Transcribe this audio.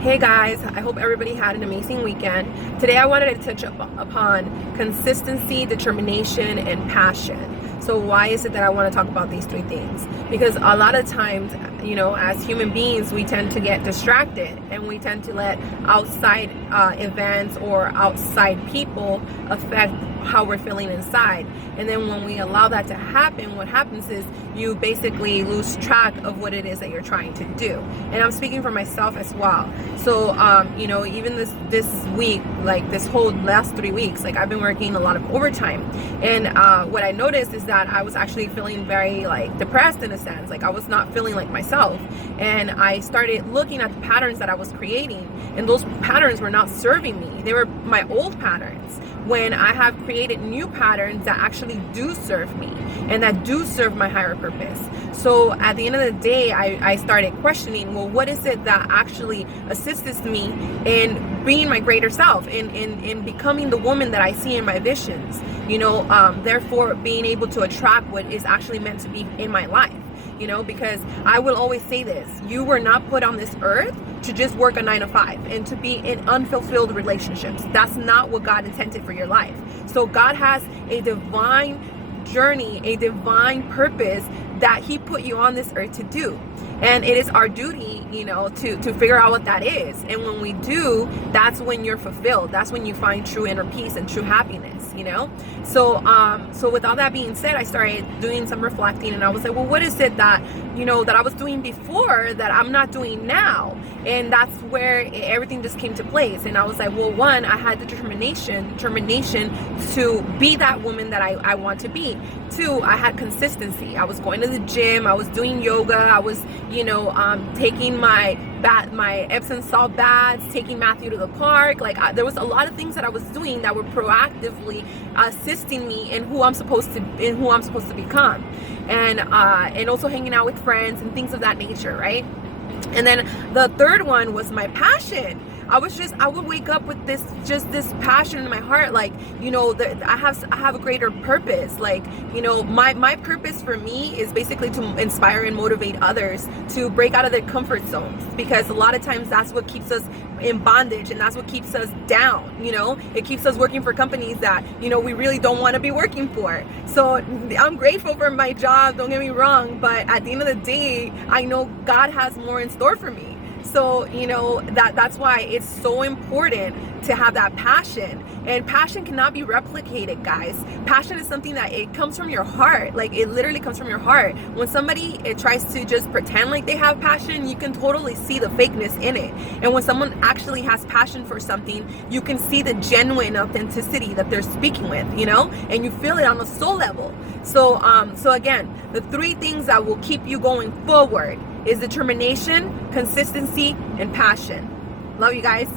Hey guys, I hope everybody had an amazing weekend. Today I wanted to touch upon consistency, determination, and passion. So why is it that I want to talk about these three things? Because a lot of times, as human beings, we tend to get distracted and we tend to let outside events or outside people affect how we're feeling inside. And then when we allow that to happen, what happens is you basically lose track of what it is that you're trying to do. And I'm speaking for myself as well. So, even this week, like this whole last 3 weeks, like I've been working a lot of overtime. And what I noticed is that I was actually feeling very like depressed in a sense. Like I was not feeling like myself. And I started looking at the patterns that I was creating. And those patterns were not serving me. They were my old patterns. When I have created new patterns that actually do serve me and that do serve my higher purpose. So at the end of the day, I started questioning, well, what is it that actually assists me in being my greater self, in becoming the woman that I see in my visions, therefore being able to attract what is actually meant to be in my life. Because I will always say this, you were not put on this earth to just work a 9 to 5 and to be in unfulfilled relationships. That's not what God intended for your life. So God has a divine journey, a divine purpose that he put you on this earth to do. And it is our duty, to figure out what that is. And when we do, that's when you're fulfilled. That's when you find true inner peace and true happiness, So with all that being said, I started doing some reflecting and I was like, well, what is it that, that I was doing before that I'm not doing now? And that's where everything just came to place. And I was like, well, one, I had the determination to be that woman that I want to be. Two, I had consistency. I was going to the gym. I was doing yoga. I was, taking my Epsom salt baths, taking Matthew to the park. There was a lot of things that I was doing that were proactively assisting me in who I'm supposed to become, and also hanging out with friends and things of that nature, right? And then the third one was my passion. I would wake up with this passion in my heart, I have a greater purpose. My purpose for me is basically to inspire and motivate others to break out of their comfort zones, because a lot of times that's what keeps us in bondage and that's what keeps us down. It keeps us working for companies that, we really don't want to be working for. So I'm grateful for my job, don't get me wrong, but at the end of the day, I know God has more in store for me. So, that's why it's so important to have that passion. And passion cannot be replicated, guys. Passion is something that it comes from your heart. It literally comes from your heart. When somebody tries to just pretend like they have passion, you can totally see the fakeness in it. And when someone actually has passion for something, you can see the genuine authenticity that they're speaking with, and you feel it on a soul level. So again, the three things that will keep you going forward is determination, consistency, and passion. Love you guys.